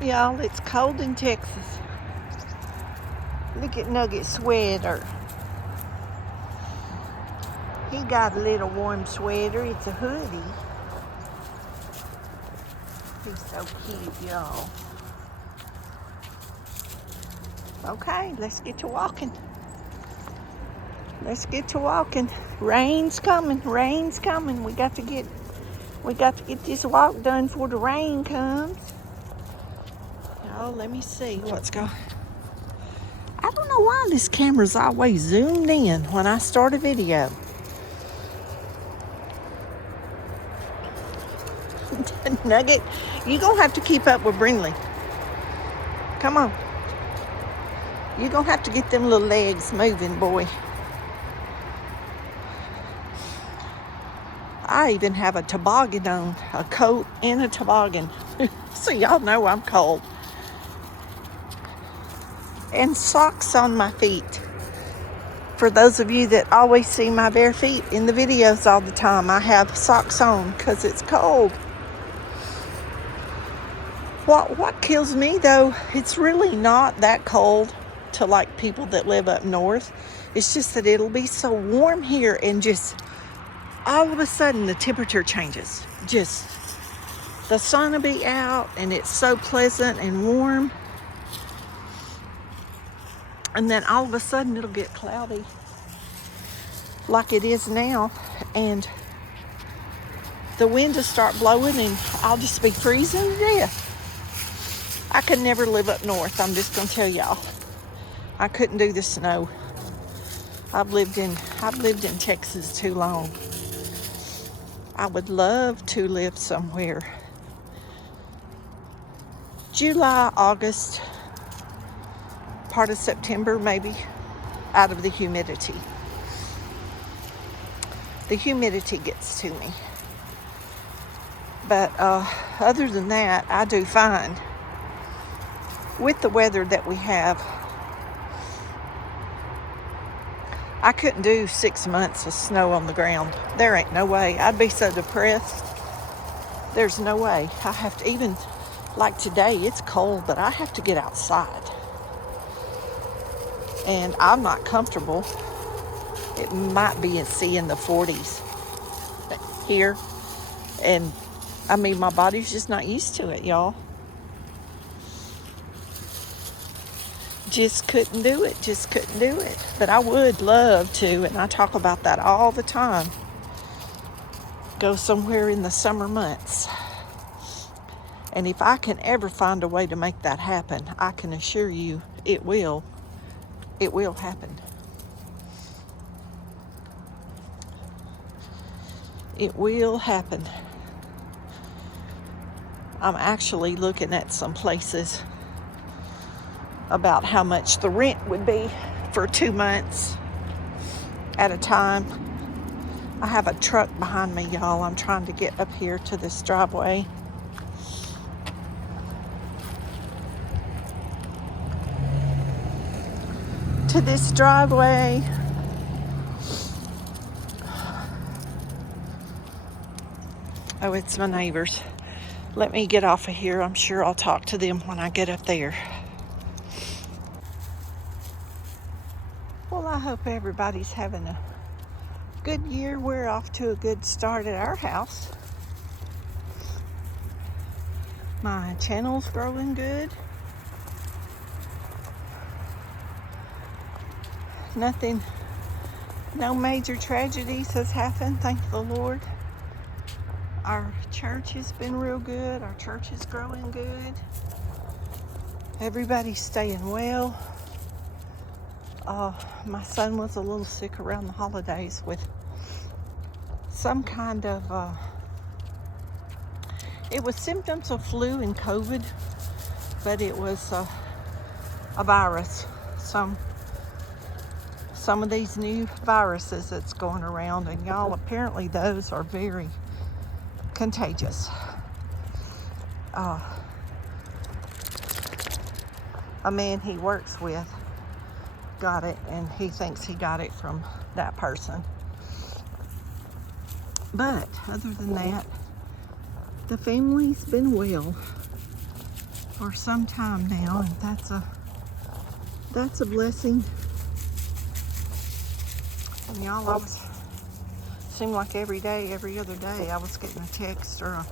Y'all, it's cold in Texas. Look at Nugget's sweater. He got a little warm sweater. It's a hoodie. He's so cute, y'all. Okay, let's get to walking. Let's get to walking. Rain's coming. Rain's coming. We got to get this walk done before the rain comes. Oh, let me see what's going. I don't know why this camera's always zoomed in when I start a video. Nugget, you gonna have to keep up with Brindley. Come on. You gonna have to get them little legs moving, boy. I even have a toboggan on, a coat and a toboggan. So y'all know I'm cold. And socks on my feet. For those of you that always see my bare feet in the videos all the time, I have socks on because it's cold. What kills me though, it's really not that cold to like people that live up north. It's just that it'll be so warm here and just all of a sudden the temperature changes. Just the sun will be out and it's so pleasant and warm. And then all of a sudden it'll get cloudy like it is now. And the wind will start blowing and I'll just be freezing to death. I could never live up north. I'm just going to tell y'all. I couldn't do the snow. I've lived in Texas too long. I would love to live somewhere. July, August, part of September maybe, out of the humidity. The humidity gets to me. But other than that, I do fine. With the weather that we have, I couldn't do 6 months of snow on the ground. There ain't no way. I'd be so depressed. There's no way. I have to, even like today, it's cold, but I have to get outside. And I'm not comfortable. It might be in the 40s here. And I mean, my body's just not used to it, y'all. Just couldn't do it. But I would love to, and I talk about that all the time. Go somewhere in the summer months. And if I can ever find a way to make that happen, I can assure you it will. It will happen. It will happen. I'm actually looking at some places about how much the rent would be for 2 months at a time. I have a truck behind me, y'all. I'm trying to get up here to this driveway. Oh, it's my neighbors. Let me get off of here. I'm sure I'll talk to them when I get up there. Well, I hope everybody's having a good year. We're off to a good start at our house. My channel's growing good. No major tragedies has happened, thank the Lord. Our church has been real good. Our church is growing good. Everybody's staying well. My son was a little sick around the holidays with some kind of, it was symptoms of flu and COVID, but it was a virus. Some of these new viruses that's going around, and y'all, apparently those are very contagious. A man he works with got it, and he thinks he got it from that person. But other than that, the family's been well. for some time now, and that's a blessing. And y'all, I was seemed like every day, every other day, I was getting a text or a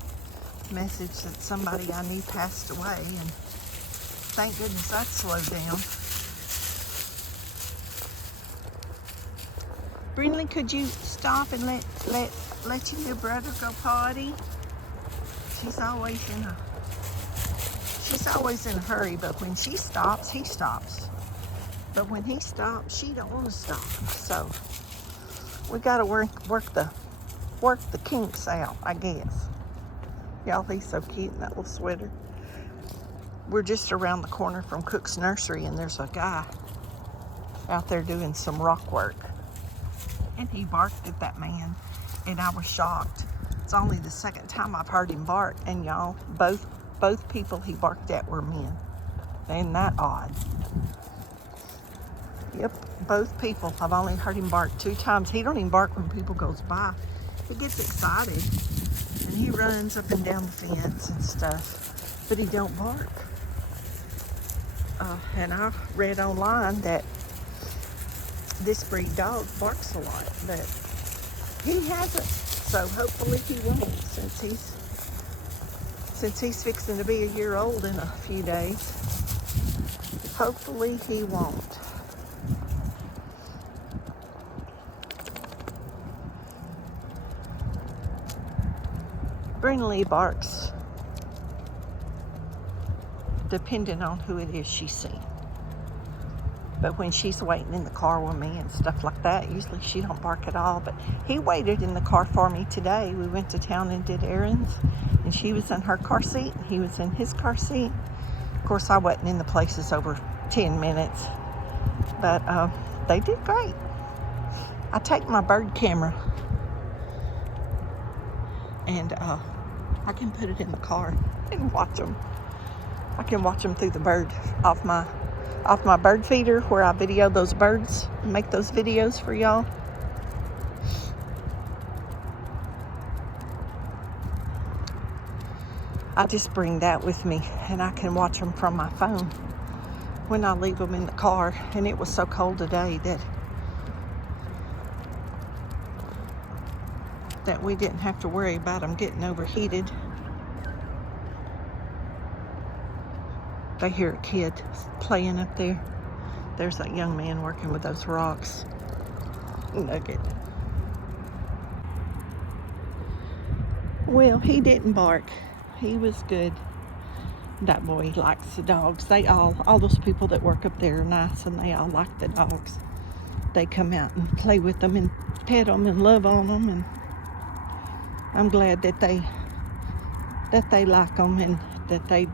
message that somebody I knew passed away, and thank goodness that slowed down. Brindley, could you stop and let your new brother go potty? She's always in a hurry, but when she stops, he stops. But when he stops, she don't want to stop. So we gotta work the kinks out, I guess. Y'all, he's so cute in that little sweater. We're just around the corner from Cook's Nursery, and there's a guy out there doing some rock work. And he barked at that man, and I was shocked. It's only the second time I've heard him bark, and y'all, both people he barked at were men. Ain't that odd? Yep, both people. I've only heard him bark 2 times. He don't even bark when people goes by. He gets excited, and he runs up and down the fence and stuff, but he don't bark. And I read online that this breed dog barks a lot, but he hasn't. So hopefully he won't, since he's fixing to be a year old in a few days. Hopefully he won't. Brindley barks depending on who it is she's seen. But when she's waiting in the car with me and stuff like that, usually she don't bark at all. But he waited in the car for me today. We went to town and did errands, and she was in her car seat, and he was in his car seat. Of course, I wasn't in the places over 10 minutes, but they did great. I take my bird camera, and I can put it in the car and watch them. I can watch them through the bird off my bird feeder, where I video those birds and make those videos for y'all. I just bring that with me, and I can watch them from my phone when I leave them in the car. And it was so cold today that we didn't have to worry about them getting overheated. I hear a kid playing up there. There's that young man working with those rocks. Nugget. Well, he didn't bark. He was good. That boy likes the dogs. All those people that work up there are nice, and they all like the dogs. They come out and play with them and pet them and love on them, and I'm glad that they like them, and that they,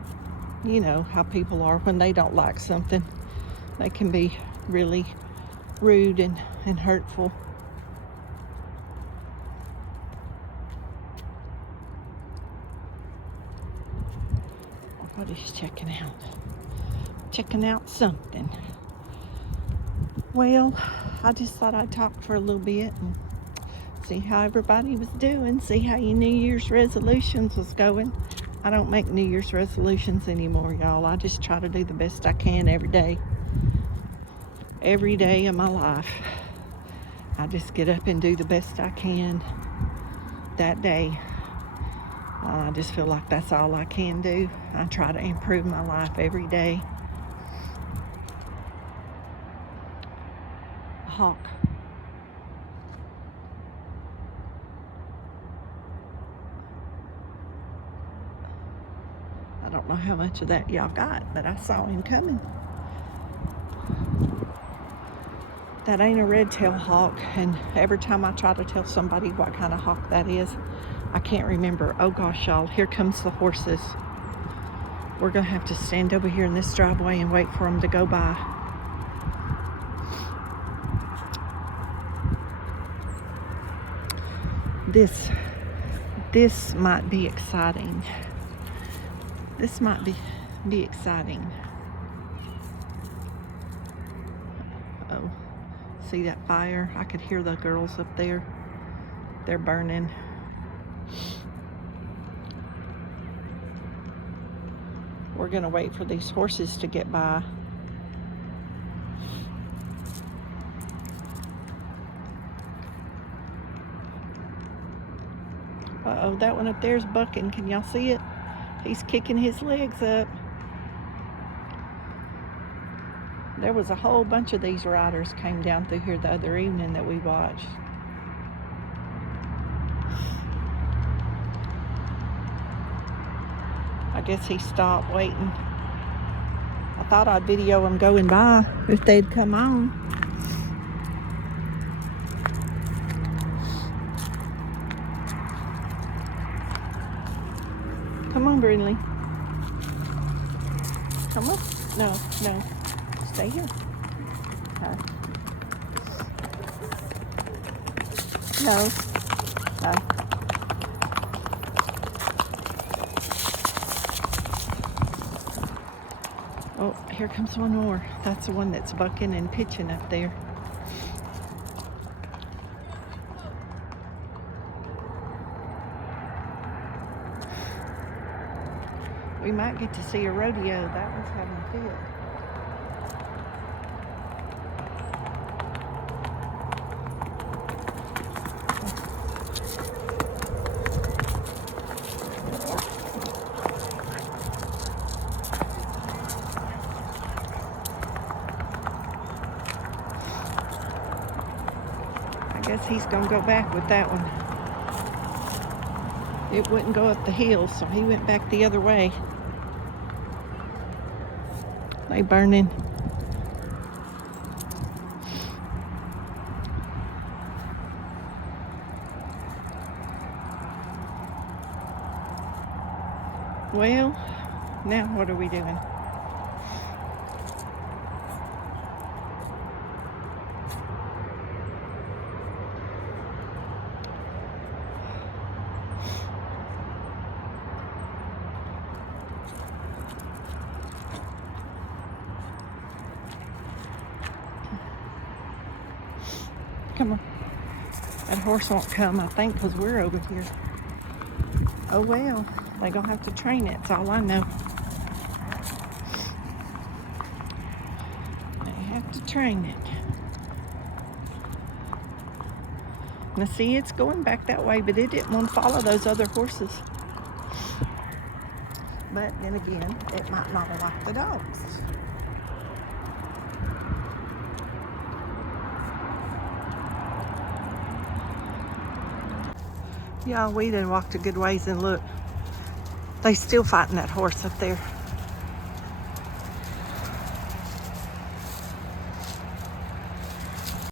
you know how people are when they don't like something. They can be really rude and hurtful. What is he checking out? Checking out something. Well, I just thought I'd talk for a little bit and see how everybody was doing, see how your New Year's resolutions was going. I don't make New Year's resolutions anymore, y'all. I just try to do the best I can every day. Every day of my life. I just get up and do the best I can that day. I just feel like that's all I can do. I try to improve my life every day. Hawk. I don't know how much of that y'all got, but I saw him coming. That ain't a red-tailed hawk, and every time I try to tell somebody what kind of hawk that is, I can't remember. Oh gosh, y'all, here comes the horses. We're gonna have to stand over here in this driveway and wait for them to go by. This might be exciting. This might be exciting. Oh, see that fire? I could hear the girls up there. They're burning. We're gonna wait for these horses to get by. Uh-oh, that one up there's bucking. Can y'all see it? He's kicking his legs up. There was a whole bunch of these riders came down through here the other evening that we watched. I guess he stopped waiting. I thought I'd video him going by if they'd come on. Come on, Brindley. Come on. No, no. Stay here. Huh? No. No. Oh, here comes one more. That's the one that's bucking and pitching up there. We might get to see a rodeo. That one's having a fit. I guess he's gonna go back with that one. It wouldn't go up the hill, so he went back the other way. They burning. Well, now what are we doing? Come on. That horse won't come, I think, because we're over here. Oh well, they're gonna have to train it, that's all I know. They have to train it. Now see, it's going back that way, but it didn't want to follow those other horses. But then again, it might not have liked the dogs. Yeah, we done walked a good ways and look. They still fighting that horse up there.